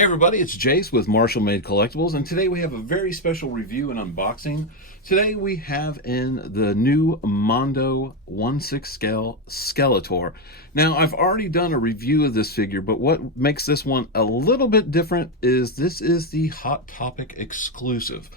Hey everybody, it's Jase with Marshall Made Collectibles, and today we have a very special review and unboxing. Today we have in the new Mondo 1/6 scale Skeletor. Now, I've already done a review of this figure, but what makes this one a little bit different is this is the Hot Topic exclusive.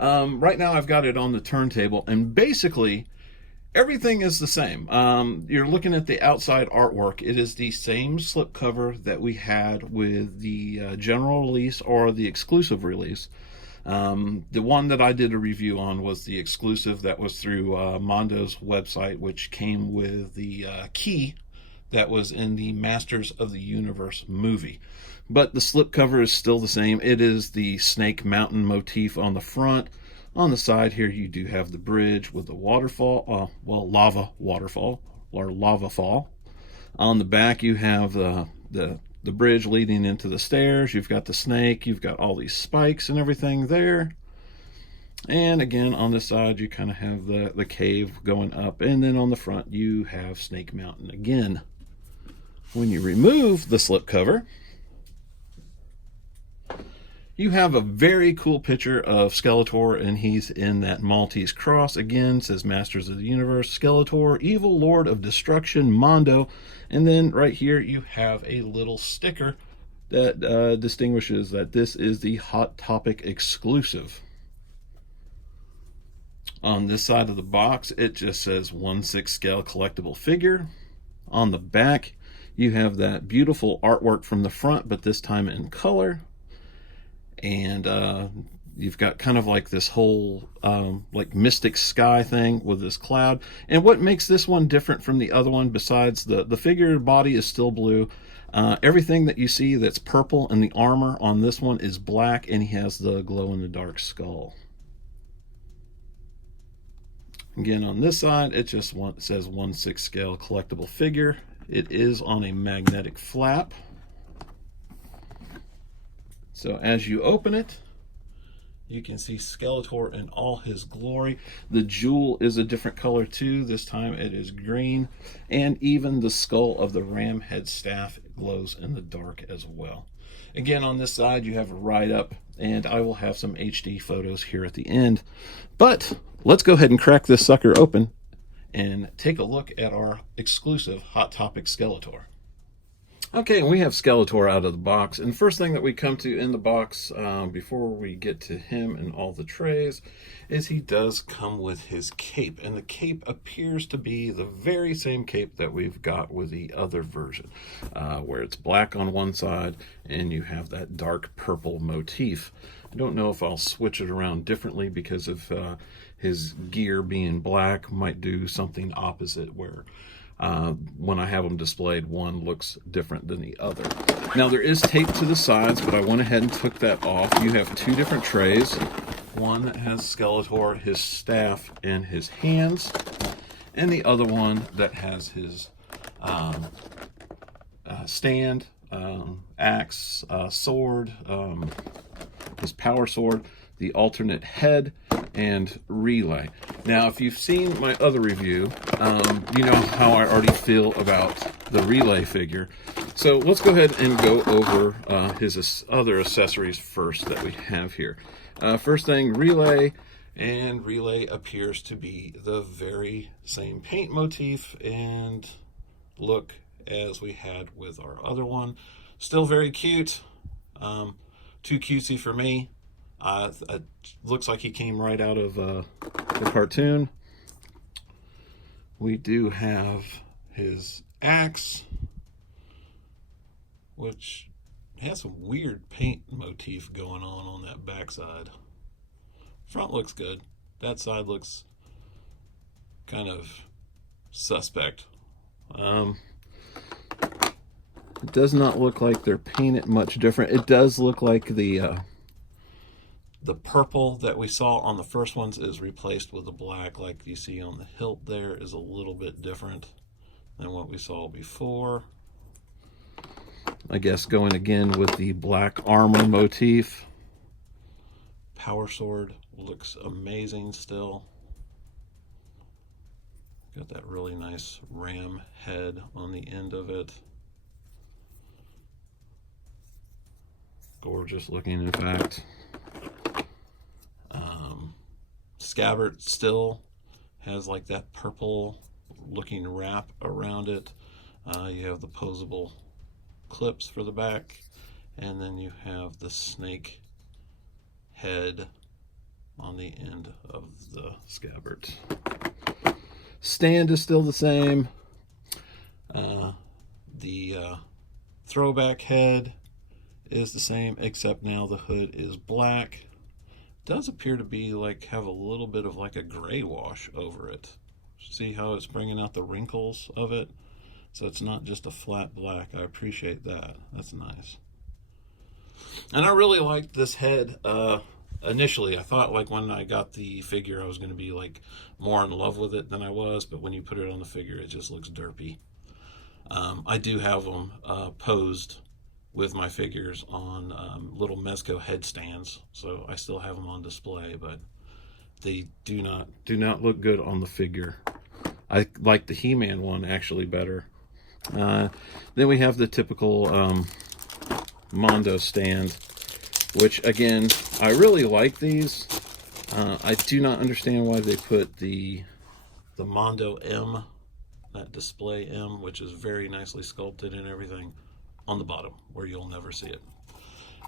Right now I've got it on the turntable, and basically everything is the same. You're looking at the outside artwork. It is the same slipcover that we had with the general release or the exclusive release. The one that I did a review on was the exclusive that was through Mondo's website, which came with the key that was in the Masters of the Universe movie. But the slipcover is still the same. It is the Snake Mountain motif on the front. On the side here, you do have the bridge with the waterfall, lava waterfall or lava fall. On the back, you have the bridge leading into the stairs. You've got the snake. You've got all these spikes and everything there. And again, on the side, you kind of have the cave going up. And then on the front, you have Snake Mountain again. When you remove the slipcover, you have a very cool picture of Skeletor, and he's in that Maltese cross. Again, says Masters of the Universe, Skeletor, Evil Lord of Destruction, Mondo. And then right here you have a little sticker that distinguishes that this is the Hot Topic exclusive. On this side of the box, it just says 1/6 scale collectible figure. On the back, you have that beautiful artwork from the front, but this time in color. And you've got kind of like this whole like mystic sky thing with this cloud. And what makes this one different from the other one, besides the figure body is still blue, everything that you see that's purple and the armor on this one is black, and he has the glow-in-the-dark skull. Again, on this side, it just says 1/6 scale collectible figure. It is on a magnetic flap. So as you open it, you can see Skeletor in all his glory. The jewel is a different color too. This time it is green. And even the skull of the ram head staff glows in the dark as well. Again, on this side, you have a write-up, and I will have some HD photos here at the end. But let's go ahead and crack this sucker open and take a look at our exclusive Hot Topic Skeletor. Okay, and we have Skeletor out of the box, and the first thing that we come to in the box before we get to him and all the trays is he does come with his cape, and the cape appears to be the very same cape that we've got with the other version, where it's black on one side and you have that dark purple motif. I don't know if I'll switch it around differently because of his gear being black might do something opposite, where when I have them displayed, one looks different than the other. Now, there is tape to the sides, but I went ahead and took that off. You have two different trays. One that has Skeletor, his staff, and his hands, and the other one that has his stand, axe, sword, his power sword, the alternate head, and relay. Now, if you've seen my other review, you know how I already feel about the relay figure. So let's go ahead and go over his other accessories first that we have here. First thing, relay. And relay appears to be the very same paint motif and look as we had with our other one. Still very cute. Too cutesy for me. It looks like he came right out of the cartoon. We do have his axe, which has some weird paint motif going on that backside. Front looks good. That side looks kind of suspect. It does not look like they're painted much different. It does look like the purple that we saw on the first ones is replaced with the black, like you see on the hilt there, is a little bit different than what we saw before. I guess going again with the black armor motif. Power sword looks amazing still. Got that really nice ram head on the end of it. Gorgeous looking, in fact. Scabbard still has like that purple looking wrap around it. You have the posable clips for the back, and then you have the snake head on the end of the scabbard. Stand is still the same. The throwback head is the same, except now the hood is black. Does appear to be like have a little bit of like a gray wash over it. See how it's bringing out the wrinkles of it? So it's not just a flat black. I appreciate that. That's nice. And I really liked this head. Initially, I thought like when I got the figure I was going to be like more in love with it than I was, but when you put it on the figure, it just looks derpy. I do have them posed with my figures on little Mezco headstands, so I still have them on display, but they do not look good on the figure. I like the He-Man one actually better. Then we have the typical Mondo Stand, which again, I really like these. I do not understand why they put the Mondo M, that display M, which is very nicely sculpted and everything, on the bottom where you'll never see it.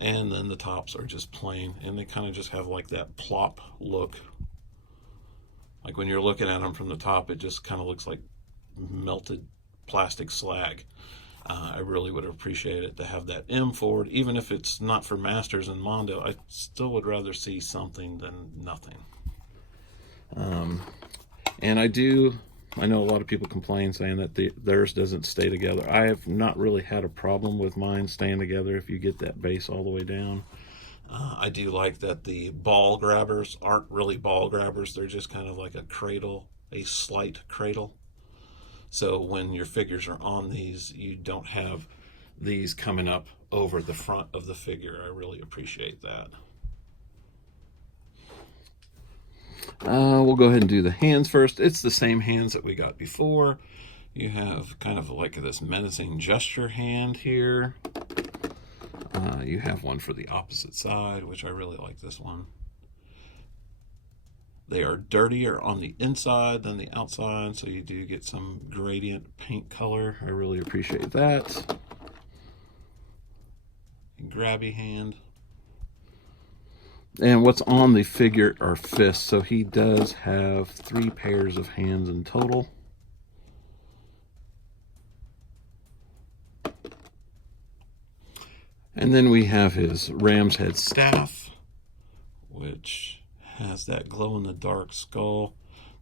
And then the tops are just plain, and they kind of just have like that plop look. Like when you're looking at them from the top, it just kind of looks like melted plastic slag. I really would appreciate it to have that M forward, even if it's not for Masters and Mondo. I still would rather see something than nothing. And I know a lot of people complain saying that theirs doesn't stay together. I have not really had a problem with mine staying together if you get that base all the way down. I do like that the ball grabbers aren't really ball grabbers. They're just kind of like a cradle, a slight cradle. So when your figures are on these, you don't have these coming up over the front of the figure. I really appreciate that. We'll go ahead and do the hands first. It's the same hands that we got before. You have kind of like this menacing gesture hand here. You have one for the opposite side, which I really like this one. They are dirtier on the inside than the outside, so you do get some gradient paint color. I really appreciate that. Grabby hand. And what's on the figure are fists, so he does have 3 pairs of hands in total. And then we have his ram's head staff, which has that glow-in-the-dark skull.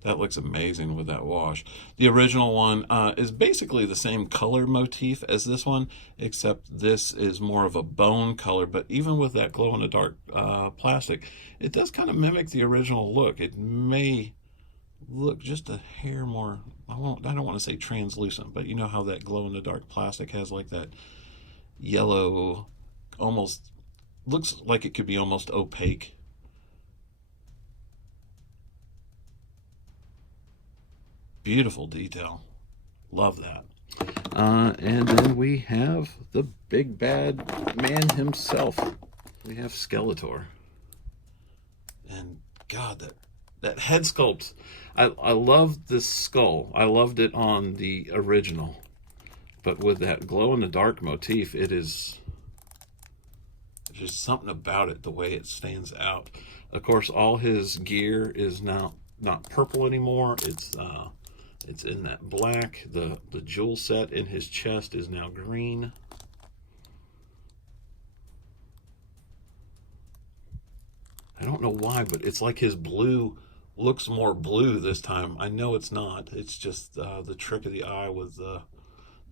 That looks amazing with that wash. The original one is basically the same color motif as this one, except this is more of a bone color. But even with that glow-in-the-dark plastic, it does kind of mimic the original look. It may look just a hair more, I don't want to say translucent, but you know how that glow-in-the-dark plastic has like that yellow, almost looks like it could be almost opaque. Beautiful detail. Love that. And then we have the big bad man himself. We have Skeletor. And God, that head sculpt. I love this skull. I loved it on the original. But with that glow-in-the-dark motif, there's something about it, the way it stands out. Of course, all his gear is now not purple anymore. It's in that black. The jewel set in his chest is now green. I don't know why, but it's like his blue looks more blue this time. I know it's not. It's just the trick of the eye with the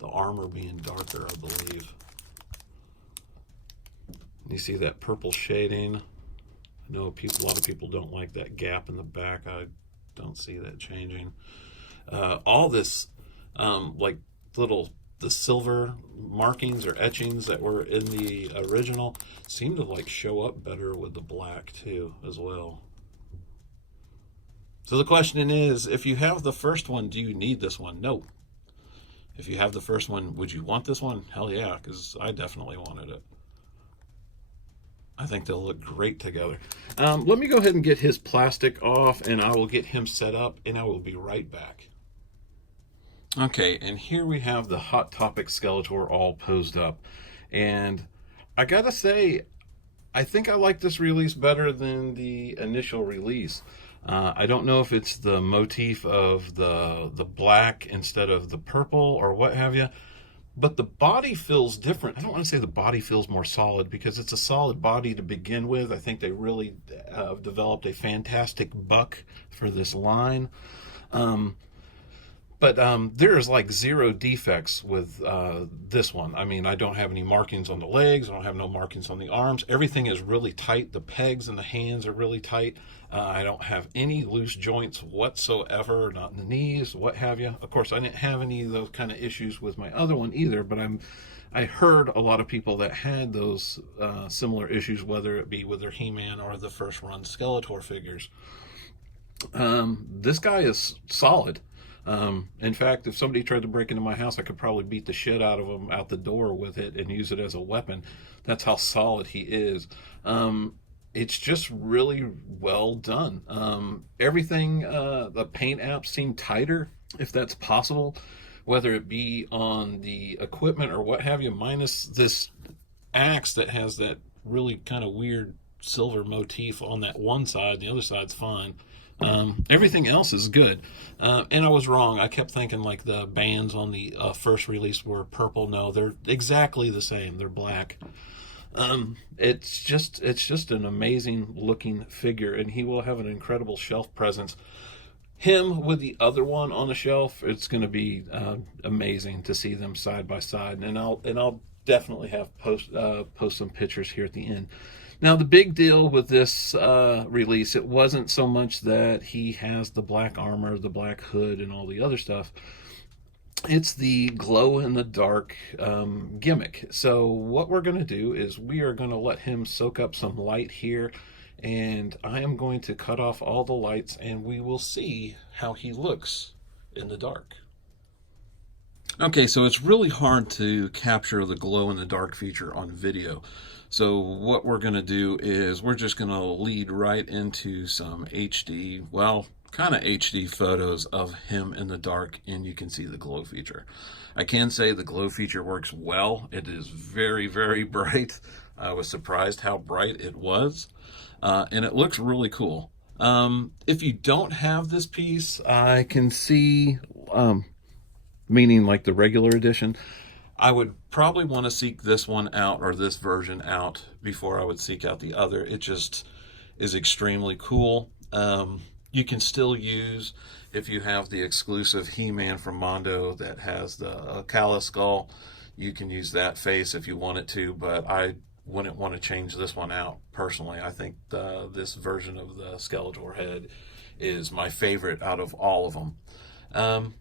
armor being darker, I believe. You see that purple shading. I know a lot of people don't like that gap in the back. I don't see that changing. All this, like the silver markings or etchings that were in the original seem to like show up better with the black too as well. So the question is, if you have the first one, do you need this one? No. If you have the first one, would you want this one? Hell yeah, because I definitely wanted it. I think they'll look great together. Let me go ahead and get his plastic off, and I will get him set up, and I will be right back. Okay, and here we have the Hot Topic Skeletor all posed up. And I gotta say, I think I like this release better than the initial release. I don't know if it's the motif of the black instead of the purple or what have you, but the body feels different. I don't want to say the body feels more solid because it's a solid body to begin with. I think they really developed a fantastic buck for this line. But there's like zero defects with this one. I mean, I don't have any markings on the legs. I don't have no markings on the arms. Everything is really tight. The pegs and the hands are really tight. I don't have any loose joints whatsoever, not in the knees, what have you. Of course, I didn't have any of those kind of issues with my other one either, but I heard a lot of people that had those similar issues, whether it be with their He-Man or the first run Skeletor figures. This guy is solid. In fact, if somebody tried to break into my house, I could probably beat the shit out of him out the door with it and use it as a weapon. That's how solid he is. It's just really well done. Everything, the paint apps seem tighter, if that's possible, whether it be on the equipment or what have you, minus this axe that has that really kind of weird silver motif on that one side. The other side's fine. Everything else is good. And I was wrong. I kept thinking like the bands on the first release were purple. No, they're exactly the same. They're black. It's just an amazing looking figure, and he will have an incredible shelf presence. Him with the other one on the shelf, it's going to be amazing to see them side by side. And I'll definitely have post some pictures here at the end. Now, the big deal with this release, it wasn't so much that he has the black armor, the black hood, and all the other stuff. It's the glow-in-the-dark gimmick. So what we're going to do is we are going to let him soak up some light here, and I am going to cut off all the lights, and we will see how he looks in the dark. Okay, so it's really hard to capture the glow-in-the-dark feature on video. So what we're going to do is we're just going to lead right into some HD, well, kind of HD photos of him in the dark, and you can see the glow feature. I can say the glow feature works well. It is very, very bright. I was surprised how bright it was, and it looks really cool. If you don't have this piece, I can see, meaning like the regular edition, I would probably want to seek this one out or this version out before I would seek out the other. It just is extremely cool. You can still use, if you have the exclusive He-Man from Mondo that has the Kala skull, you can use that face if you wanted to, but I wouldn't want to change this one out personally. I think this version of the Skeletor head is my favorite out of all of them.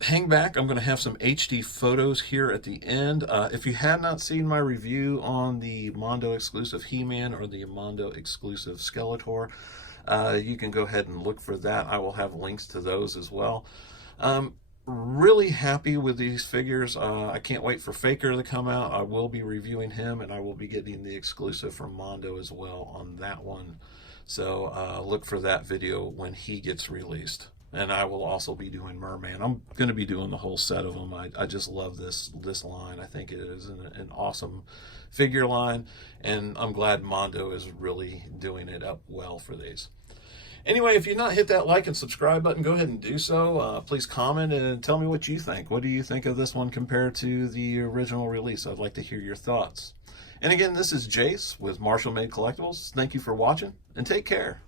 Hang back, I'm going to have some HD photos here at the end. If you have not seen my review on the Mondo exclusive He-Man or the Mondo exclusive Skeletor, you can go ahead and look for that. I will have links to those as well. Really happy with these figures. I can't wait for Faker to come out. I will be reviewing him, and I will be getting the exclusive from Mondo as well on that one. So look for that video when he gets released. And I will also be doing Merman. I'm going to be doing the whole set of them. I just love this line. I think it is an awesome figure line, and I'm glad Mondo is really doing it up well for these. Anyway, if you've not hit that like and subscribe button, go ahead and do so. Please comment and tell me what you think. What do you think of this one compared to the original release? I'd like to hear your thoughts. And again, this is Jase with Marshall Made Collectibles. Thank you for watching, and take care.